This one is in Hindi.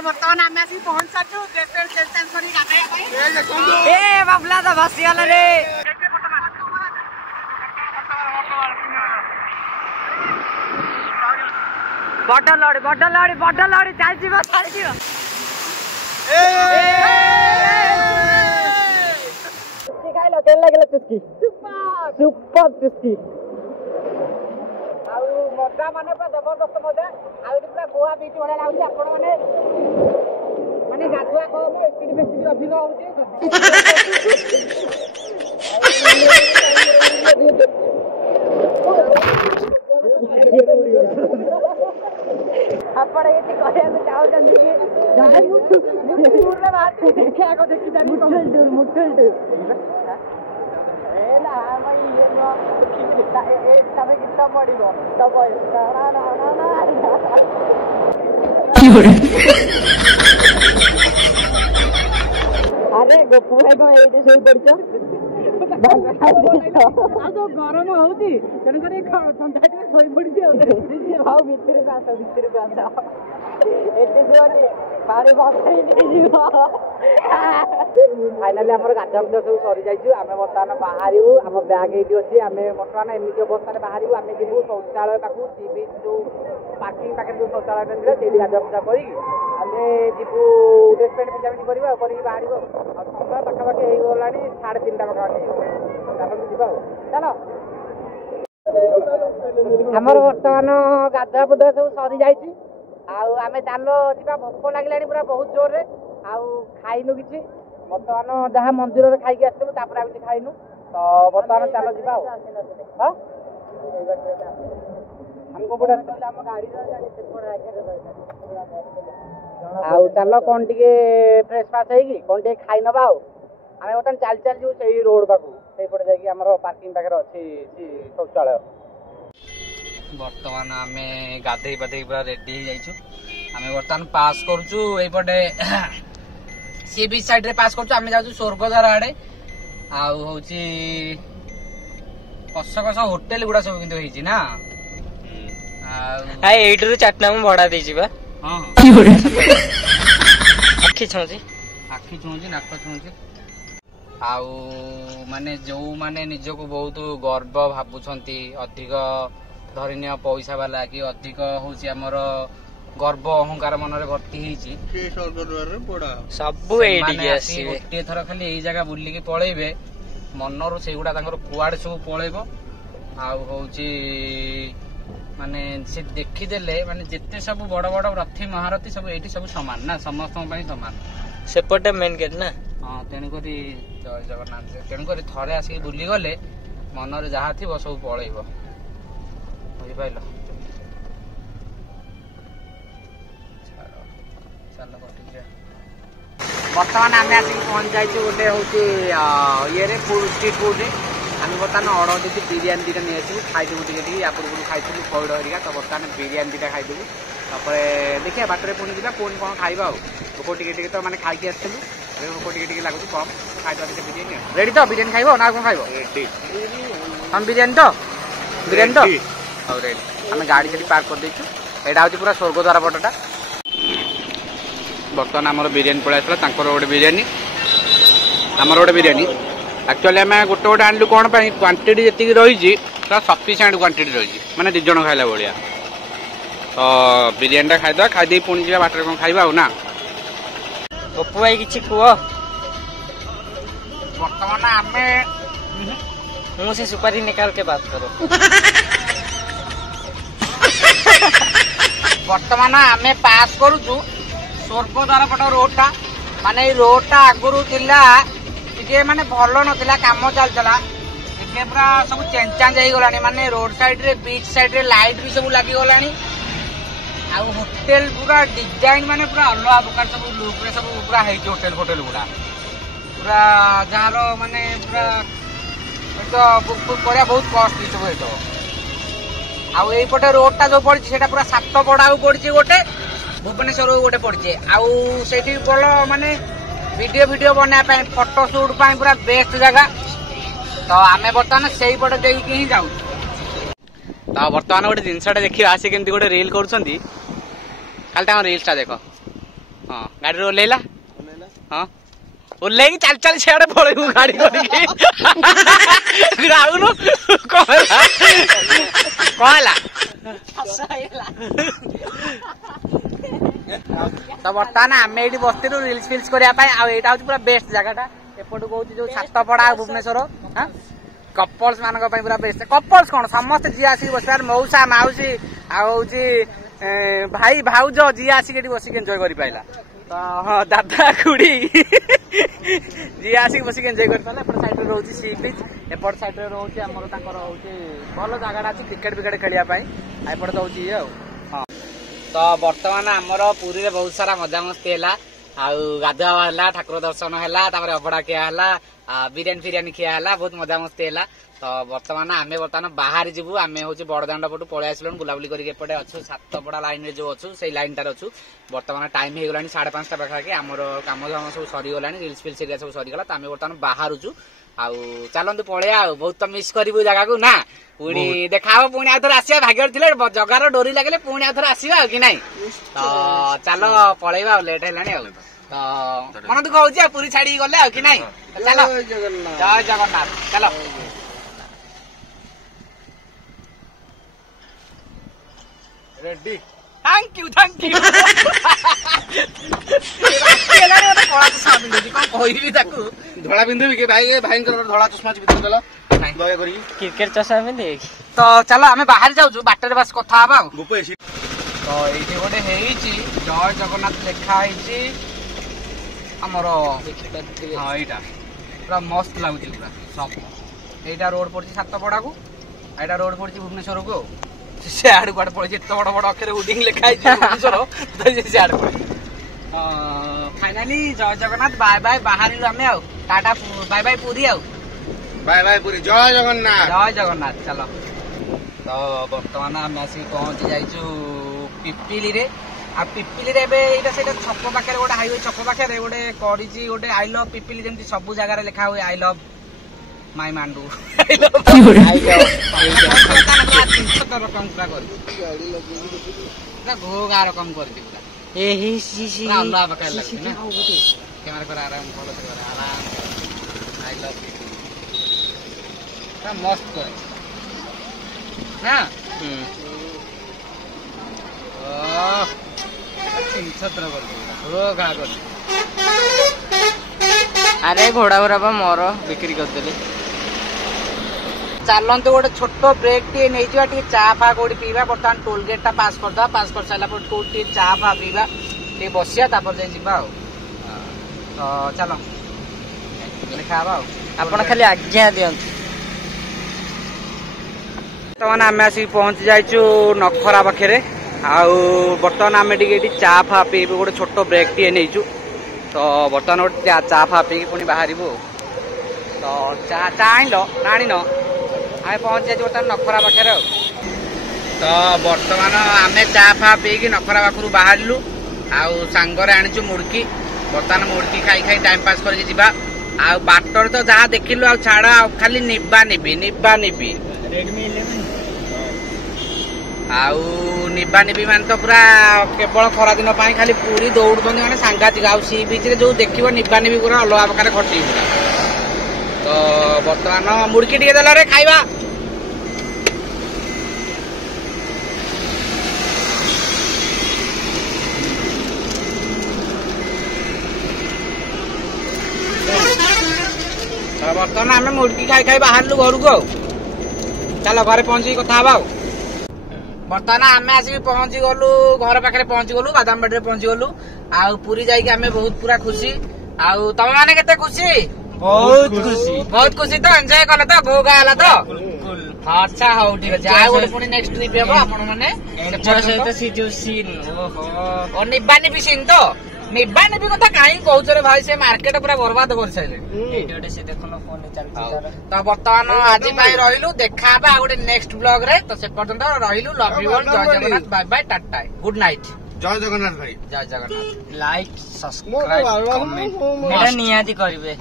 बर्तमान आम आसी पहुंच साचु ए बाबला तो भासी वाला रे बड़ लड़ी चल जीवा खाइलो केन लागला चुस्की सुपर चुस्की आउ मजा माने पूरा जबरदस्त मजा आउ पूरा गोवा बीच भले लाଗୁଛି आपण माने माने गाधुआ कहले एसिड बेसिड अधिक होउची आपण एति कहया में चाहो जंदी जाय मुठुरे बात देखा को देखि जानी मुठल ए ना भाई ये नो ए तबे कितना पड़िबो तब अरे गोपू भाई को एटी सोई पड़छ आजो गरम होउती तेन करे ठंडा के सोई पड़छ हाउ भीतर का एटी सोनी पानी बसई नी जीवा फाइनली हमर गाधा सब सरी जाइछु आमे वर्तमान बाहरिउ हम बैग एटी अछि आमे वर्तमान एमिति अवस्था रे बाहरिउ आमे जेबु शौचालय पाखु सी बीच जो पार्किंग पाखे जो शौचालय मिले सेठी गाधा पूजा करी आमे जेबु ड्रेस पैंट पिजामिनी करबा करी बाहरिबो आ समय पाखा पाखे हेइ गलानी 3:30 पाखा पाखे चलो चलो हमर वर्तमान गाधा बुधा सब सरी जाइछि आउ आमे चालो जिबा भोक लागिलानी पूरा बहुत जोर रे आउ खाइनु किछि वर्तमान जहाँ मंदिर रे खाइके आछलु तापर आबि खाइनु तो वर्तमान चालो जिबा हां हमको बड़ा हम गाड़ी रे जानी से पड़ा आउ चालो कोन टिके फ्रेश पास हेगी कोन टिके खाइ नबा आउ आमे वर्तमान चाल जो सेही रोड पाकू सेही पड़े जाकी हमर पार्किंग पाखे अछि शौचालय बर्तमान आमे गाधे पाधे पूरा रेडी हो जाइछु आमे वर्तमान पास करछु एपटे सी बीच साइड रे पास करछु आमे जाछु स्वर्गद्वार आड़े आउ होची कस कस होटल गुडा सब किंतु हेची ना आ 8 रु 4 नाम भड़ा देछि बा हां आखी छौजी नाक छौजी आउ माने जो माने निजको बहुत गर्व भाबुछंती अधिक धरिनिया पैसा वाला कि अधिक होची हमर गर्व अहंकार मन रे भर्ती हेची से स्वर्गद्वार रे पड़ा सब एडी आसी गोटे थर खाली एई जगह बुल्ली के पळेबे मनरो सेगुडा तांकर कुआड सब पळेबो आउ होची माने से देखि देले माने जेते सब बड़ बड़ रथी महारथी सब एठी सब समान ना समस्त पई समान सेपटे मेन गेट ना हां तेन करी जय जगन्नाथ तेन करी थरे आसी बुल्ली गले मन रे जहा थिबो सब पळेबो बुझि पाइलो बर्तमान आम आसिक पहुंच जाइए गोटे हूँ ये स्ट्रीट फुड रे आम बर्तमान अर्डर देती बिरियानी दुटा नहीं आसू खाईदेबू टे या पूर्व खाई फौड़ हरिका तो बर्तमान बिरियानी दुटा खाईदेबू तापर देखिए बाटर पुणी जा पुणी कौन खाଇବା भोक टे तो मैंने खाई आसलु भोक टे लगुच कम खाईदे बिरियानी रेडी तो बिरियानी खाइब ना कौन खाइब हम बिरियानी तो हाँ रेडी आम गाड़ी से पार्क कर देचु यहाँ हूँ पूरा स्वर्गद्वार पटटा बर्तमान आमर बिरियानी पड़े आसला गोटे बिरियानी आमर गोटे बिरियानी एक्चुअली आम गोटे गोटे आणलु कौन क्वांटिटी जी रही सफिसीयंट क्वांटिटी रही माने दि जन खाइला भाया तो बिरियानी खाईदा खाईदे पुणी जा बाटर कौन खाइबा ना पप्पू भाई किछि कुह बर्तमान आम मुँह से सुपारी निकाल के बात करो बर्तमान आम पास करूचु स्वर्गद्वार पट रोडटा माने रोडटा आगुरु थिला टिके माने भलो नथिला काम चलतला टिके पूरा सब चेंज चांज हो गलानी माने रोड साइड रे बीच साइड रे लाइट भी सब लागी गलानी आ होटल पूरा डिजाइन माने पूरा अलग प्रकार सब लुक रे सब पूरा है होटल होटल पूरा जहारो माने पूरा तो बुक बुक करिया बहुत कॉस्टली सब हेतो आ एई पटे रोडटा जो पड़ी सेटा पूरा सात पड़ा पड़ी गोटे भुवनेश्वर गोटे पड़े आउ से बोल माने वीडियो बनाया फोटो शूट पूरा बेस्ट जगह तो आम बर्तमान से पटे ही जाऊ तो बर्तमान गोटे जिनसटा देखिए आसे केमती गोटे रील करुँगी खाली रील्सटा देख हाँ गाड़ी ओह्लैला हाँ ओह्लैकी चल चल सियाड़े पलू गाड़ी करके तो बर्तमान आम ये बस्ती रिल्स फिल्स करने आईटा हूँ पूरा बेस्ट जगह एपटू कौन जो सातपड़ा भुवनेश्वर कपल्स मान पूरा बेस्ट कपल्स कौन समस्त जी आसिक बस मौसा माउसी आउची भाई भाउज जी आसिक बसिक एंजॉय कर पाइला तो हाँ दादा खुड़ी जी आसिक बसिक एंजॉय कर पाइला एपट साइड रोचे सी बीच एपट साइड रोचे आमर भल जगह अच्छी क्रिकेट विकेट खेलने एपट तो ये हाँ तो बर्तमान आमर पुरी रे बहुत सारा मजामस्ती है गाधुआ है ठाकुर दर्शन है अभड़ा खिया है बिरियानी फिरियानी खिया है बहुत मजामस्ती है तो बर्तमान आम बर्तमान बाहर जीवु आम हूँ बड़दाण्ड पटू पलि आसलु बुलाबुली करके अच्छु सातपड़ा लाइन जो अच्छु से लाइन टार अच्छु बर्तमान टाइम हो गलानी 5:30 पाखापाखि आमर कम धाम सब सरीगला रिल्स फिल्स सब सरीगला तो आम बर्तमान बाहरुचु आउ चलतु पलि बहुत तो मिस करू जगह को ना पुणी देखा पुणी आउ थे आसा भाग्य थे जगार डोरी लगे पुणी आउ थे आसवा कि ना तो चल पलैबा लेट है तो मन दुख हो पूरी छाड़ी गले कि ना चलो जय जगन्नाथ चलो रेडी थैंक यू धड़ा पिंधि कि भाई भाई धड़ा चश्मा पिंधि क्रिकेट चषा पिंधे तो चलो आम बाहर जाऊँ बाटर बस कथा तो ये गोटे जय जगन्नाथ लिखाई आमर हाँ यहाँ पूरा मस्त लगुच पूरा सब यहाँ रोड पड़ी सातपड़ा को यहाँ रोड पड़ी भुवनेश्वर को सियाड़ कुआड़े पड़े एत बड़ बड़ अक्षर होर्डिंग लिखाई भुवनेश्वर तो सियाड़ पड़े फाइनाली जय जगन्नाथ बाय बाय बाहर आम tata bye bye Puri bye bye Puri जय जगन्नाथ चलो तो बर्तमान आम आसिक पहुंची जाइचु पिपिली रे आ पिपिली रे एटा से छक पाखे गोटे हाईवे छक पाखे गोटे करी गोटे आई लव पिपिली जमी सब जगह लिखा हुए I love my Mandu Ghoga रकम कर मस्त करे ना अरे घोड़ा घोड़ा मोर बिक्री करदेली चलतु गोटे छोट ब्रेक टे नहीं टे चा फा कौटी पीवा बर्तमान टोल गेट टा पास करदा पास कर सारा कौटी चा फा पीवा टे बसिया जा तो चलो देखा आपण खाली आज्ञा दियंतु बर्तमान आम आसिक पहुंची जाइचु नखरा पाखे आउ बर्तमान आम टे चा फा पीबू गोटे छोट ब्रेक टे नहीं तो बर्तमान गोटे चा फा पी पुणी बाहर तो चा चा आन ना आम पहुंची जाइए बर्तमान नखरा पाखे तो बर्तमान आम चा फा पीकी नखरा पाखु बाहरलु आउ सांगरे आनीचु मुड़की बर्तमान मुड़की खाई खाई टाइम पास करके जीवा आ बाटर तो जहाँ देखिलु आ छाड़ खाली निबा निबी आउ निबा निबी मान तो पूरा केवल खरा दिन खाली पूरी दौड़ माने सांघातिक आउ सी बीच रे जो देखिबो निबा निबी पूरा अलग प्रकार खटी तो बर्तमान मुड़की टिके देला रे खाइबा बर्तमान आम मुड़की खाई खाई बाहर घर को चलो घरे पहुंची कथा बर्तमान आम आसिक पहुंची गलु घर पाखे पहुंची गलु बादामबाड़ी पहुंची गलु आउ पुरी जाइए आम बहुत पूरा खुशी आउ तम मैंने केते खुशी बहुत खुशी तो एंजॉय कले तो गो गाला तो अच्छा हाउ ठीक अछि आ गोटे पुणी नेक्स्ट ट्रिप हेबो आपण माने सहित सी जो सीन ओ निबानी भी सीन तो निबानी भी कथा काई कहउछ रे भाई से मार्केट पूरा बर्बाद कर साइले एडे से देखनो फोन चलछि तो बर्तमान आज भाई रहिलु देखा बा गोटे नेक्स्ट ब्लॉग रे तो से पर्यंत रहिलु लव यू ऑल जय Jagannath bye bye tata good night जय जगन्नाथ भाई जय जगन्नाथ लाइक सब्सक्राइब कमेंट मेरा नियाती करिवे।